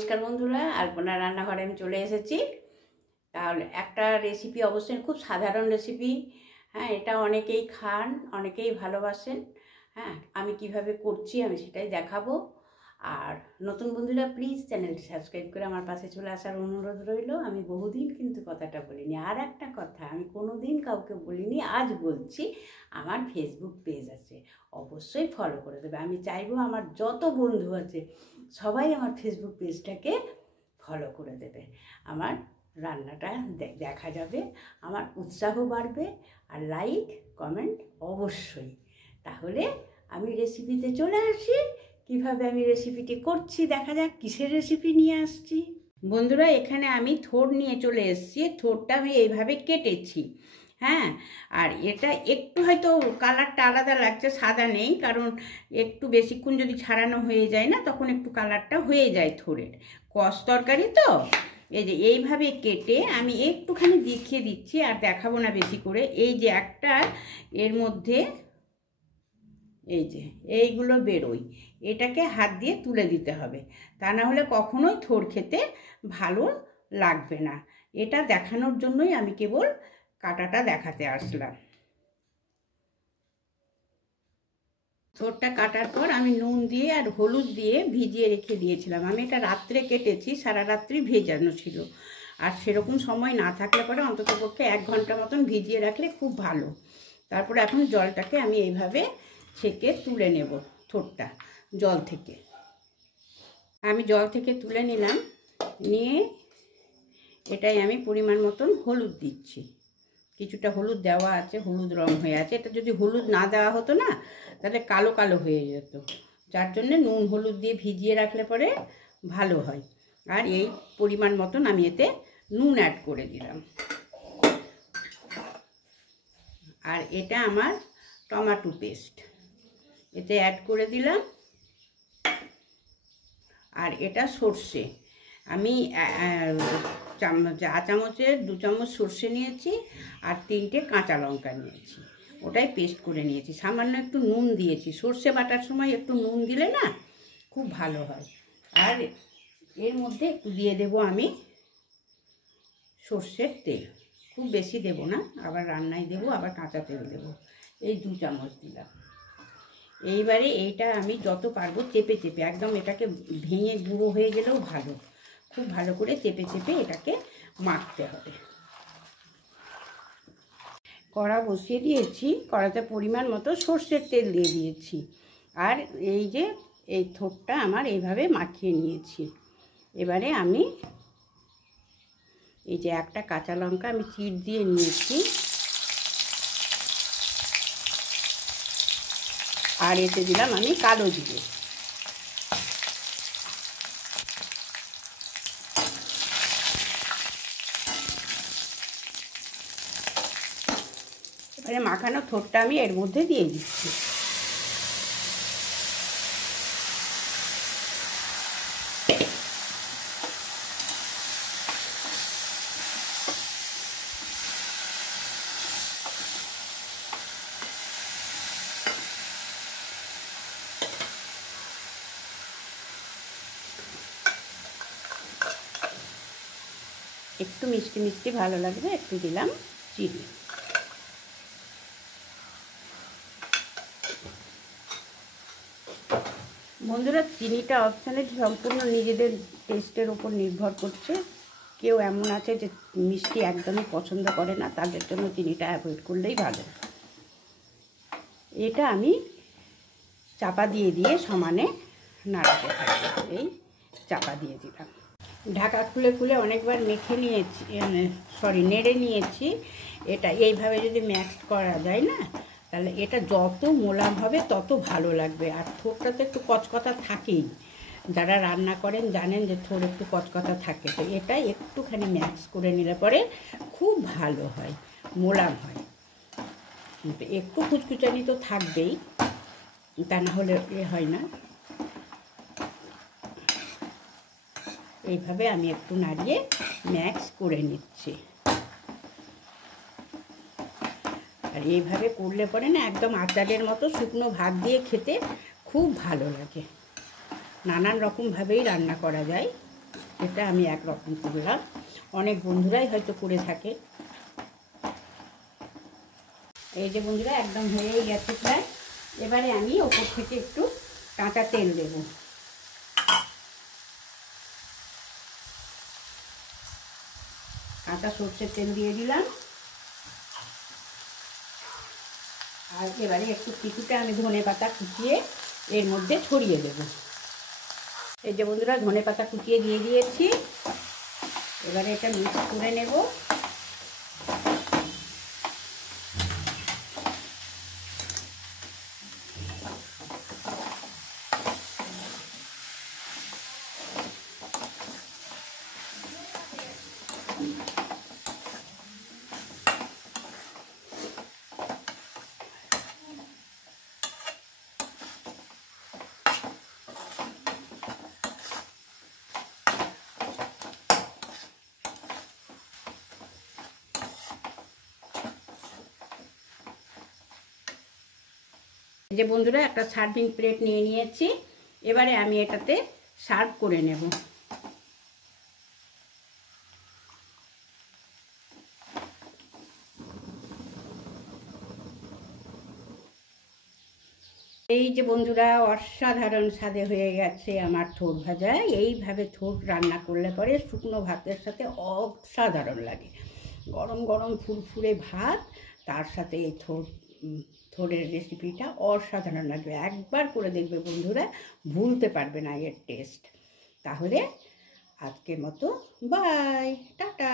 নমস্কার বন্ধুরা, আলপনা রান্নাঘরে আমি চলে এসেছি। তাহলে একটা রেসিপি অবশ্যই খুব সাধারণ রেসিপি। হ্যাঁ, এটা অনেকেই খান, অনেকেই ভালোবাসেন। হ্যাঁ, আমি কিভাবে করছি আমি সেটাই দেখাবো। আর নতুন বন্ধুরা প্লিজ চ্যানেলটি সাবস্ক্রাইব করে আমার পাশে চলে আসার অনুরোধ রইল। আমি বহুদিন কিন্তু কথাটা বলিনি। আর একটা কথা আমি কোনো দিন কাউকে বলিনি, আজ বলছি। আমার ফেসবুক পেজ আছে, অবশ্যই ফলো করে দেবে। আমি চাইবো আমার যত বন্ধু আছে সবাই আমার ফেসবুক পেজটাকে ফলো করে দেবে। আমার রান্নাটা দেখা যাবে, আমার উৎসাহ বাড়বে। আর লাইক কমেন্ট অবশ্যই। তাহলে আমি রেসিপিতে চলে আসি। কিভাবে আমি রেসিপিটি করছি দেখা যাক। কিসের রেসিপি নিয়ে আসছি বন্ধুরা, এখানে আমি থোড় নিয়ে চলে এসেছি। থোড়টা আমি এইভাবে কেটেছি। হ্যাঁ, আর এটা একটু হয়তো কালারটা আলাদা লাগছে, সাদা নেই, কারণ একটু বেশিক্ষণ যদি ছাড়ানো হয়ে যায় না তখন একটু কালারটা হয়ে যায় থোড়ের। কষ তরকারি তো, এই যে এইভাবে কেটে আমি একটুখানি দেখিয়ে দিচ্ছি, আর দেখাবো না বেশি করে। এই যে একটা এর মধ্যে এই যে এইগুলো বেরোয়, এটাকে হাত দিয়ে তুলে দিতে হবে, তা না হলে কখনোই থোড় খেতে ভালো লাগবে না। এটা দেখানোর জন্যই আমি কেবল কাটাটা দেখাতে আসলাম। থোড়টা কাটার পর আমি নুন দিয়ে আর হলুদ দিয়ে ভিজিয়ে রেখে দিয়েছিলাম। আমি এটা রাত্রে কেটেছি, সারা রাত্রি ভেজানো ছিল। আর সেরকম সময় না থাকলে পরে অন্ততপক্ষে 1 ঘন্টা মতন ভিজিয়ে রাখলে খুব ভালো। তারপরে এখন জলটাকে আমি এইভাবে ছেঁকে তুলে নেব। থোড়টা জল থেকে আমি জল থেকে তুলে নিলাম। নিয়ে এটাই আমি পরিমাণ মতন হলুদ দিচ্ছি। কিছুটা হলুদ দেওয়া আছে, হলুদ রং হয়ে আছে। এটা যদি হলুদ না দেওয়া হতো না তাহলে কালো কালো হয়ে যেত, যার জন্যে নুন হলুদ দিয়ে ভিজিয়ে রাখলে পরে ভালো হয়। আর এই পরিমাণ মতন আমি এতে নুন অ্যাড করে দিলাম। আর এটা আমার টমেটো পেস্ট এতে অ্যাড করে দিলাম। আর এটা সর্ষে, আমি চা চামচের 2 চামচ সর্ষে নিয়েছি, আর 3টে কাঁচা লঙ্কা নিয়েছি, ওটাই পেস্ট করে নিয়েছি। সামান্য একটু নুন দিয়েছি, সর্ষে বাটার সময় একটু নুন দিলে না খুব ভালো হয়। আর এর মধ্যে একটু দিয়ে দেব আমি সর্ষের তেল, খুব বেশি দেব না, আবার রান্নায় দেব, আবার কাঁচা তেল দেব। এই 2 চামচ দিলাম। এইবারে এইটা আমি যত পারবো চেপে চেপে, একদম এটাকে ভেঙে গুঁড়ো হয়ে গেলেও ভালো, খুব ভালো করে চেপে চেপে এটাকে মাখতে হবে। কড়া বসিয়ে দিয়েছি, কড়াতে পরিমাণ মতো সর্ষের তেল দিয়ে দিয়েছি। আর এই যে এই থোড়টা আমার এইভাবে মাখিয়ে নিয়েছি। এবারে আমি এই যে একটা কাঁচা লঙ্কা আমি চিড় দিয়ে নিয়েছি, আর এতে দিলাম আমি কালো জিরে। এবারে মাখানো থোড়টা আমি এর মধ্যে দিয়ে দিচ্ছি। একটু মিষ্টি মিষ্টি ভালো লাগবে, একটু দিলাম চিনি। বন্ধুরা, চিনিটা অপশানে, সম্পূর্ণ নিজেদের টেস্টের উপর নির্ভর করছে। কেউ এমন আছে যে মিষ্টি একদমই পছন্দ করে না, তাদের জন্য চিনিটা অ্যাভয়েড করলেই ভালো। এটা আমি চাপা দিয়ে দিয়ে সমানে নাড়াতে থাকি। এই চাপা দিয়ে দিলাম। ঢাকা খুলে খুলে অনেকবার মেখে নিয়েছি, নেড়ে নিয়েছি। এটা এইভাবে যদি ম্যাশ করা যায় না, তাহলে এটা যত মোলাম হবে তত ভালো লাগবে। আর থোড়টা তো একটু কচকচা থাকেই, যারা রান্না করেন জানেন যে থোড় একটু কচকচা থাকে। তো এটা একটুখানি ম্যাশ করে নিলে পরে খুব ভালো হয়, মোলাম হয়। একটু কুচকুচানি তো থাকবেই, তা না হলে হয় না। এইভাবে আমি একটু নাড়িয়ে ম্যাশ করে নিচ্ছি। আর এইভাবে করলে পরে না একদম আচারের মতো শুকনো ভাত দিয়ে খেতে খুব ভালো লাগে। নানান রকমভাবেই রান্না করা যায়, এটা আমি একরকম করলাম, অনেক বন্ধুরাই হয়তো করে থাকে। এই যে বন্ধুরা একদম হয়েই গেছে প্রায়। এবারে আমি ওপর থেকে একটু কাঁচা তেল দেব। কাঁচা সর্ষের তেল দিয়ে দিলাম। আর এবারে একটু কিছুটা আমি ধনেপাতা কুচিয়ে এর মধ্যে ছড়িয়ে দেব। এই যে বন্ধুরা ধনেপাতা কুচিয়ে দিয়ে দিয়েছি। এবারে এটা মিক্স করে নেব। এই যে বন্ধুরা একটা সার্ভিং প্লেট নিয়ে নিয়েছি। এবারে আমি এটাতে সার্ভ করে নেব। এই যে বন্ধুরা অসাধারণ স্বাদে হয়ে গেছে আমার থোড় ভাজা। এইভাবে থোড় রান্না করলে পরে শুকনো ভাতের সাথে অসাধারণ লাগে। গরম গরম ফুরফুরে ভাত, তার সাথে এই থোড়ের রেসিপিটা অসাধারণ লাগবে। একবার করে দেখবে বন্ধুরা, ভুলতে পারবে না এর টেস্ট। তাহলে আজকের মতো বাই, টাটা।